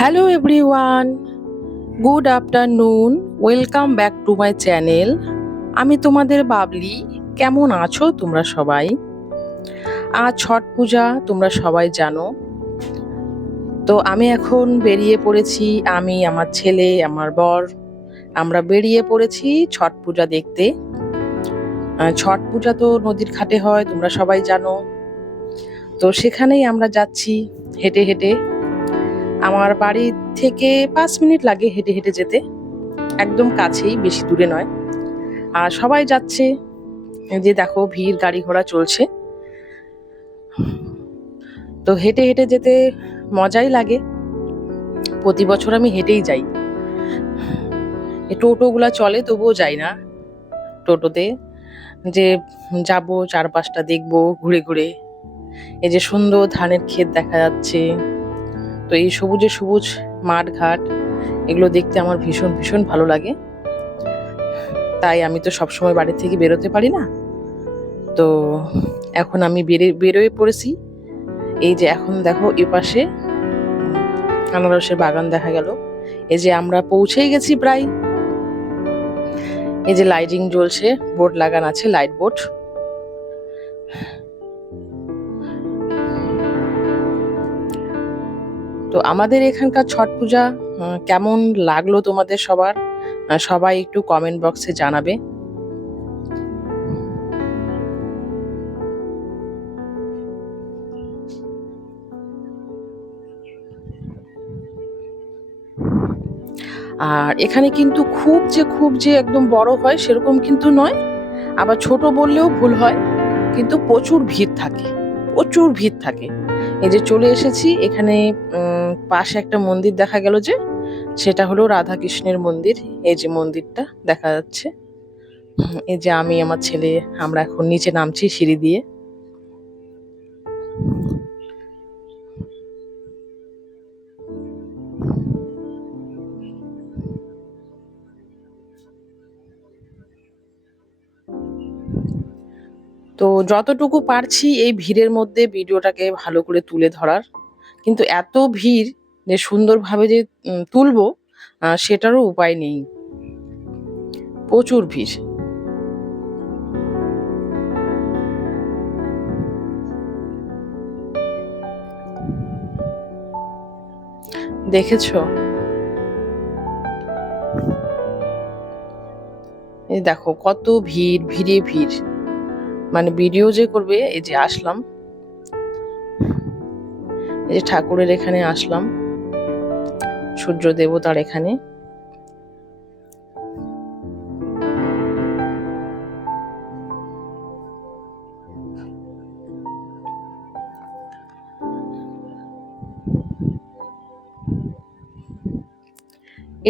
Hello everyone good afternoon welcome back to my channel আমি তোমাদের বাবলি। কেমন আছো তোমরা সবাই? আজ ছট পূজা, তোমরা সবাই জানো। তো আমি এখন বেরিয়ে পড়েছি। আমি, আমার ছেলে, আমার বর, আমরা বেরিয়ে পড়েছি ছট পূজা দেখতে। ছট পূজা তো নদীর ঘাটে হয়, তোমরা সবাই জানো। তো সেখানেই আমরা যাচ্ছি, হেঁটে হেঁটে। আমার বাড়ি থেকে পাঁচ মিনিট লাগে হেঁটে হেঁটে যেতে। একদম কাছেই, বেশি দূরে নয়। আর সবাই যাচ্ছে। যে দেখো, ভিড়, গাড়ি ঘোড়া চলছে। তো হেঁটে হেঁটে যেতে মজাই লাগে। প্রতি বছর আমি হেঁটেই যাই। টোটোগুলা চলে, তবুও যাই না টোটোতে। যে যাব, চারপাশটা দেখব, ঘুরে ঘুরে। এই যে সুন্দর ধানের ক্ষেত দেখা যাচ্ছে। তো এই সবুজে সবুজ মাঠ, ঘাট, এগুলো দেখতে আমার ভীষণ ভীষণ ভালো লাগে। তাই আমি তো সবসময় বাড়ি থেকে বেরোতে পারি না। তো এখন আমি বেরে, বেরোয় পড়েছি। এই যে এখন দেখো এ পাশে আনারসের বাগান দেখা গেল। এই যে আমরা পৌঁছেই গেছি প্রায়। এই যে লাইটিং জ্বলছে, বোর্ড লাগানো আছে, লাইট বোর্ড। তো আমাদের এখানকার ছট পূজা কেমন লাগল তোমাদের সবার? সবাই একটু কমেন্ট বক্সে জানাবে। আর এখানে কিন্তু খুব যে খুব যে একদম বড় হয় সেরকম কিন্তু নয়। আবার ছোট বললেও ভুল হয়। কিন্তু প্রচুর ভিড় থাকে। প্রচুর ভিড় থাকে। এই যে চলে এসেছি, এখানে পাশে একটা মন্দির দেখা গেল যে, সেটা হলো রাধা কৃষ্ণের মন্দির। এই যে মন্দিরটা দেখা যাচ্ছে। এই যে আমি, আমার ছেলে, আমরা এখন নিচে নামছি সিঁড়ি দিয়ে। তো যতটুকু পারছি এই ভিড়ের মধ্যে ভিডিওটাকে ভালো করে তুলে ধরার। কিন্তু এত ভিড় যে সুন্দরভাবে যে তুলবো সেটারও উপায় নেই। প্রচুর ভিড়। দেখেছ? এই দেখো, কত ভিড়, ভিড়ে ভিড়। মানে ভিডিও যে করবে, এই যে আসলাম। এই যে ঠাকুরের এখানে আসলাম। সূর্য দেবতার এখানে।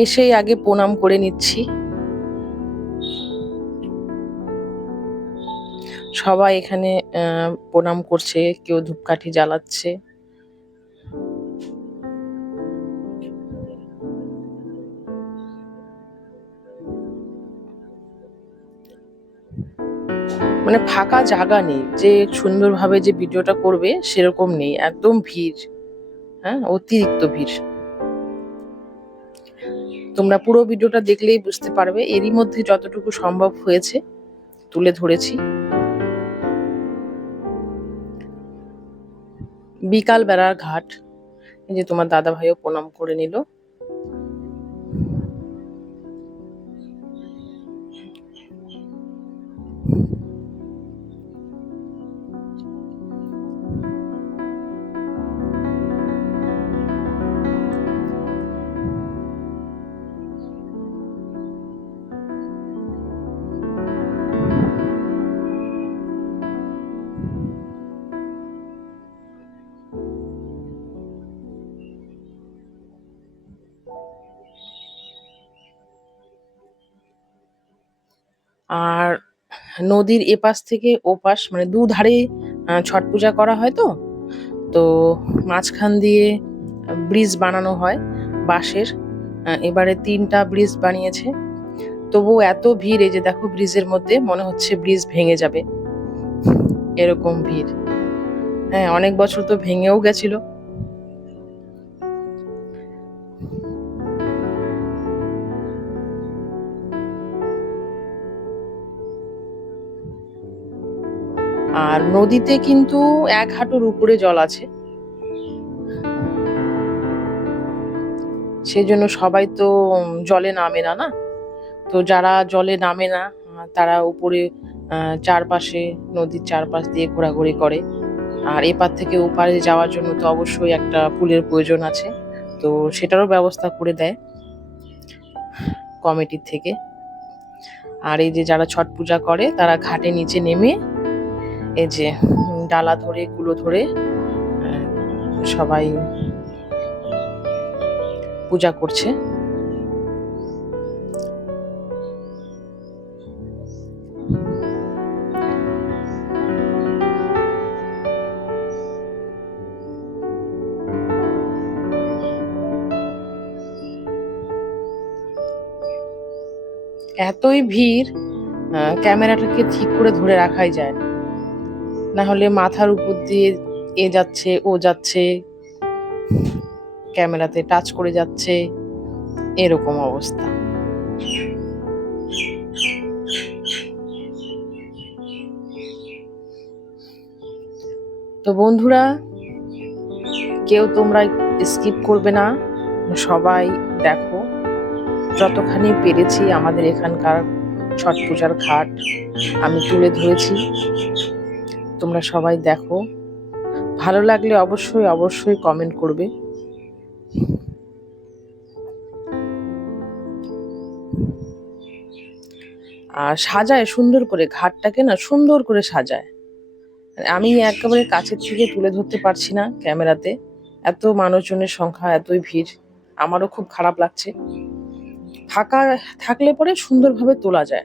এসেই আগে প্রণাম করে নিচ্ছি। সবাই এখানে প্রণাম করছে, কেউ ধূপকাঠি জ্বালাচ্ছে। মানে ফাঁকা জায়গা নেই, যে সুন্দরভাবে যে ভিডিওটা করবে সেরকম নেই, একদম ভিড়। হ্যাঁ অতিরিক্ত ভিড়। তোমরা পুরো ভিডিওটা দেখলেই বুঝতে পারবে, এরই মধ্যে যতটুকু সম্ভব হয়েছে, তুলে ধরেছি। বিকাল বেড়ার ঘাট। এই যে তোমার দাদা ভাইও প্রণাম করে নিল। আর নদীর এপাশ থেকে ওপাশ মানে দুধারে ছট পূজা করা হয় তো? তো মাঝখান দিয়ে ব্রিজ বানানো হয় বাঁশের। এবারে তিনটা ব্রিজ বানিয়েছে। তবু এত ভিড়, এই যে দেখো ব্রিজের মধ্যে, মনে হচ্ছে ব্রিজ ভেঙে যাবে। এরকম ভিড়। হ্যাঁ অনেক বছর তো ভেঙেও গেছিল। আর নদীতে কিন্তু এক হাঁটুর উপরে জল আছে। সেই জন্য সবাই তো জলে নামে না না? তো যারা জলে নামে না তারা উপরে চারপাশে, নদীর চারপাশ দিয়ে ঘোরাঘুরি করে। আর এপার থেকে ওপারে যাওয়ার জন্য তো অবশ্যই একটা পুলের প্রয়োজন আছে। তো সেটারও ব্যবস্থা করে দেয় কমিটির থেকে। আর এই যে যারা ছট পূজা করে, তারা ঘাটে নিচে নেমে এই যে ডালা ধরে, কুলো ধরে সবাই পূজা করছে। এতই ভিড় ক্যামেরাটাকে ঠিক করে ধরে রাখাই যায় না। না হলে মাথার উপর দিয়ে এ যাচ্ছে, ও যাচ্ছে, ক্যামেরাতে টাচ করে যাচ্ছে, এরকম অবস্থা। তো বন্ধুরা, কেউ তোমরা স্কিপ করবে না, সবাই দেখো, যতখানি পেরেছি আমাদের এখানকার ছট পূজার ঘাট আমি তুলে ধরেছি। তোমরা সবাই দেখো। ভালো লাগলে অবশ্যই অবশ্যই কমেন্ট করবে। আর সাজায় সুন্দর করে, ঘাটটাকে না সুন্দর করে সাজায়। আমি একেবারে কাছের থেকে তুলে ধরতে পারছি না ক্যামেরাতে। এত মানুষজনের সংখ্যা, এতই ভিড়। আমারও খুব খারাপ লাগছে। থাকা, থাকলে পরে সুন্দরভাবে তোলা যায়।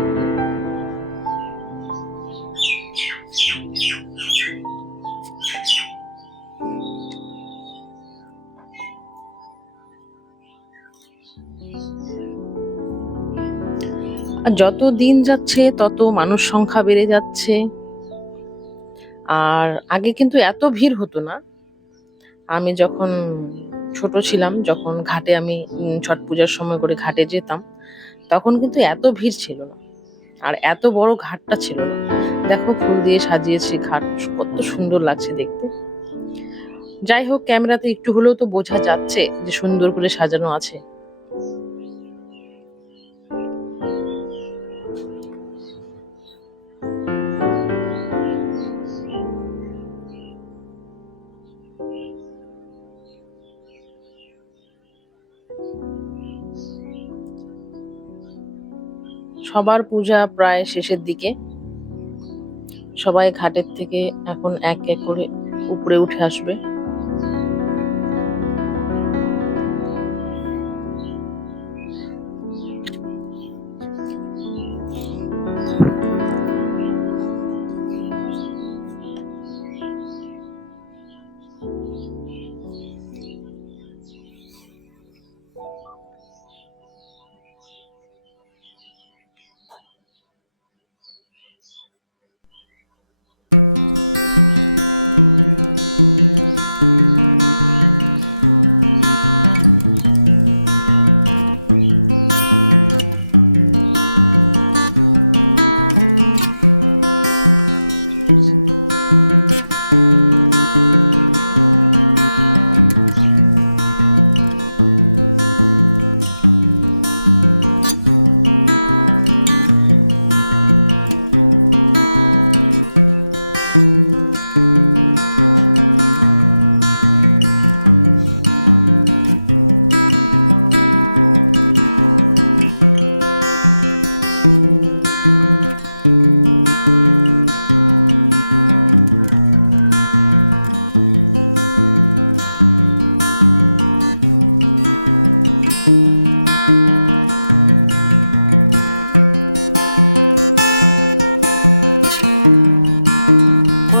আর যত দিন যাচ্ছে, তত মানুষ সংখ্যা বেড়ে যাচ্ছে। আর আগে কিন্তু এত ভিড় হতো না। আমি যখন ছোট ছিলাম, যখন ঘাটে আমি ছট পূজার সময় করে ঘাটে যেতাম, তখন কিন্তু এত ভিড় ছিল না। আর এত বড় ঘাটটা ছিল না। দেখো, ফুল দিয়ে সাজিয়েছে ঘাট, কত সুন্দর লাগছে দেখতে। যাই হোক, ক্যামেরাতে একটু হলেও তো বোঝা যাচ্ছে যে সুন্দর করে সাজানো আছে। সবার পূজা প্রায় শেষের দিকে। সবাই ঘাটের থেকে এখন এক এক করে উপরে উঠে আসবে।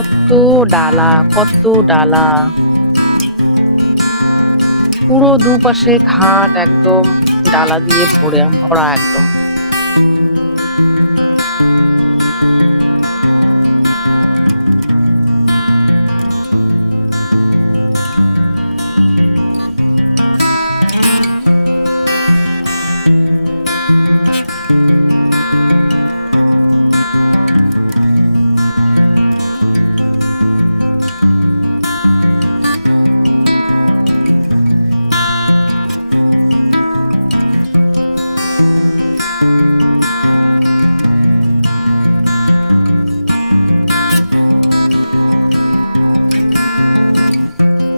কত ডালা কত ডালা। পুরো দুপাশে ঘাট একদম ডালা দিয়ে ভরে ভরা একদম।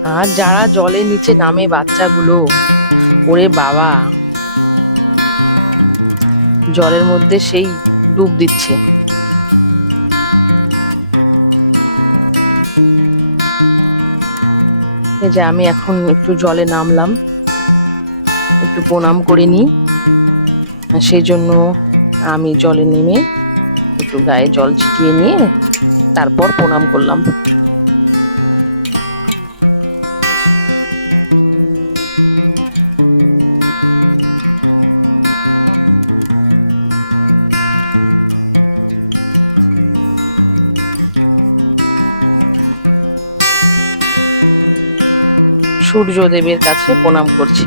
আর যারা জলের নিচে নামে বাচ্চাগুলো, ওরে বাবা। জলের মধ্যে সেই ডুব দিচ্ছে। যে আমি এখন একটু জলে নামলাম। একটু প্রণাম করে নিই। সেই জন্য আমি জলে নেমে একটু গায়ে জল ছিটিয়ে নিয়ে তারপর প্রণাম করলাম। সূর্যদেবের কাছে প্রণাম করছে।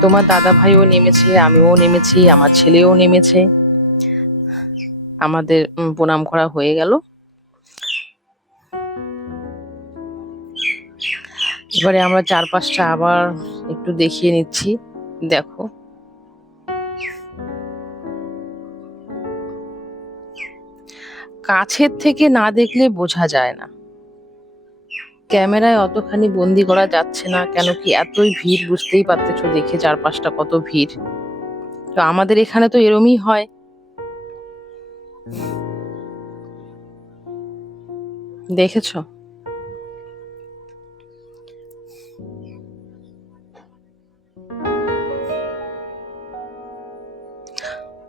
তোমার দাদা ভাইও নেমেছে, আমিও নেমেছি, আমার ছেলেও নেমেছে। আমাদের প্রণাম করা হয়ে গেল। এবারে আমরা চারপাশটা আবার একটু দেখিয়ে নিচ্ছি। দেখো। কাছের থেকে না দেখলে বোঝা যায় না। ক্যামেরায় অতখানি বন্দি করা যাচ্ছে না, কেন কি এতই ভিড় বুঝতেই পারতেছো দেখে চারপাশটা কত ভিড়। তো আমাদের এখানে তো এরমই হয়। দেখেছ?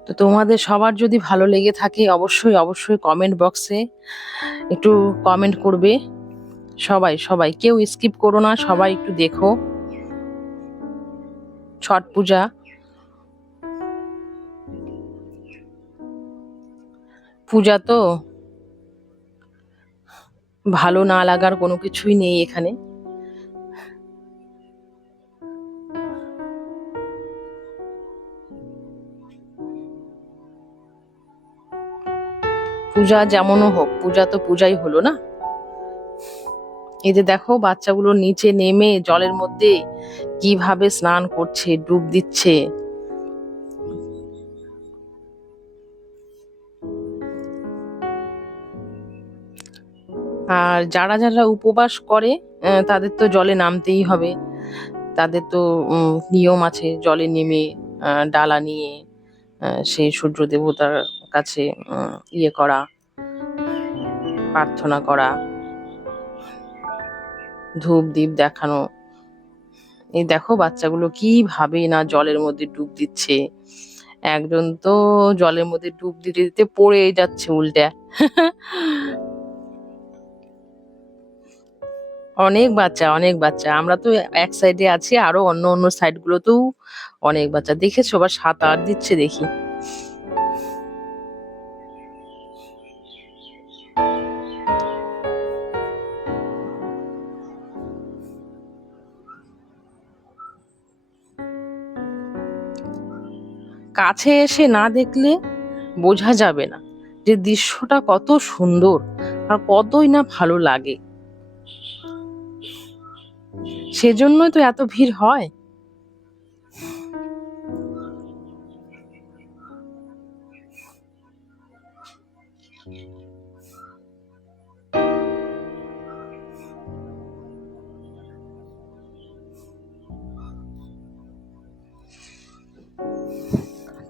তো তোমাদের সবার যদি ভালো লেগে থাকে, অবশ্যই অবশ্যই কমেন্ট বক্সে একটু কমেন্ট করবে। সবাই সবাই, কেউ স্কিপ করো না, সবাই একটু দেখো। ছট পূজা। পূজা তো ভালো না লাগার কোনো কিছুই নেই এখানে। পূজা যেমনও হোক, পূজা তো পূজাই হলো না? যে দেখো বাচ্চাগুলো নিচে নেমে জলের মধ্যে কীভাবে স্নান করছে, ডুব দিচ্ছে। আর যারা যারা উপবাস করে তাদের তো জলে নামতেই হবে। তাদের তো নিয়ম আছে জলে নেমে ডালা নিয়ে সেই সূর্য দেবতার কাছে ইয়ে করা, প্রার্থনা করা, ধূপ দ্বীপ দেখানো। এই দেখো বাচ্চাগুলো কীভাবে না জলের মধ্যে ডুব দিচ্ছে। একজন তো জলের মধ্যে ডুব দিতে দিতে পড়ে যাচ্ছে উল্টে। অনেক বাচ্চা অনেক বাচ্চা। আমরা তো এক সাইডে আছি, আরও অন্য অন্য সাইড গুলোতেও অনেক বাচ্চা। দেখেছ? বা সাঁতার দিচ্ছে দেখি। কাছে এসে না দেখলে বোঝা যাবে না যে দৃশ্যটা কত সুন্দর আর কতই না ভালো লাগে। সেজন্যই তো এত ভিড় হয়।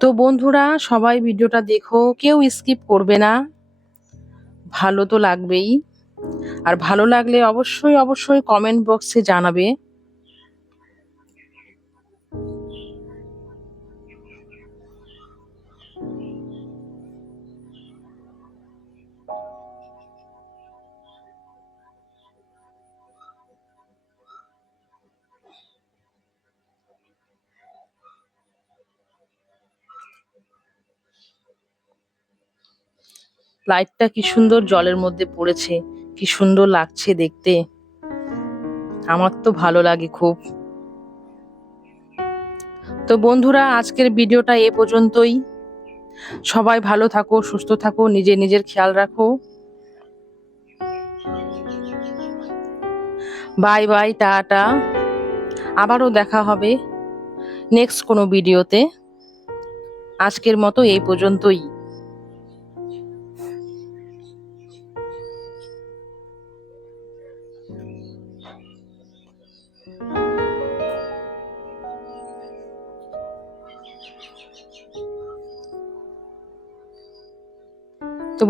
তো বন্ধুরা, সবাই ভিডিওটা দেখো, কেউ স্কিপ করবে না। ভালো তো লাগবেই। আর ভালো লাগলে অবশ্যই অবশ্যই কমেন্ট বক্সে জানাবে। লাইটটা কি সুন্দর জলের মধ্যে পড়েছে, কি সুন্দর লাগছে দেখতে। আমার তো ভালো লাগে খুব। তো বন্ধুরা, আজকের ভিডিওটা এ পর্যন্তই। সবাই ভালো থাকো, সুস্থ থাকো নিজে নিজের খেয়াল রাখো। Bye bye, tata. আবারও দেখা হবে নেক্সট কোনো ভিডিওতে। আজকের মতো এই পর্যন্তই।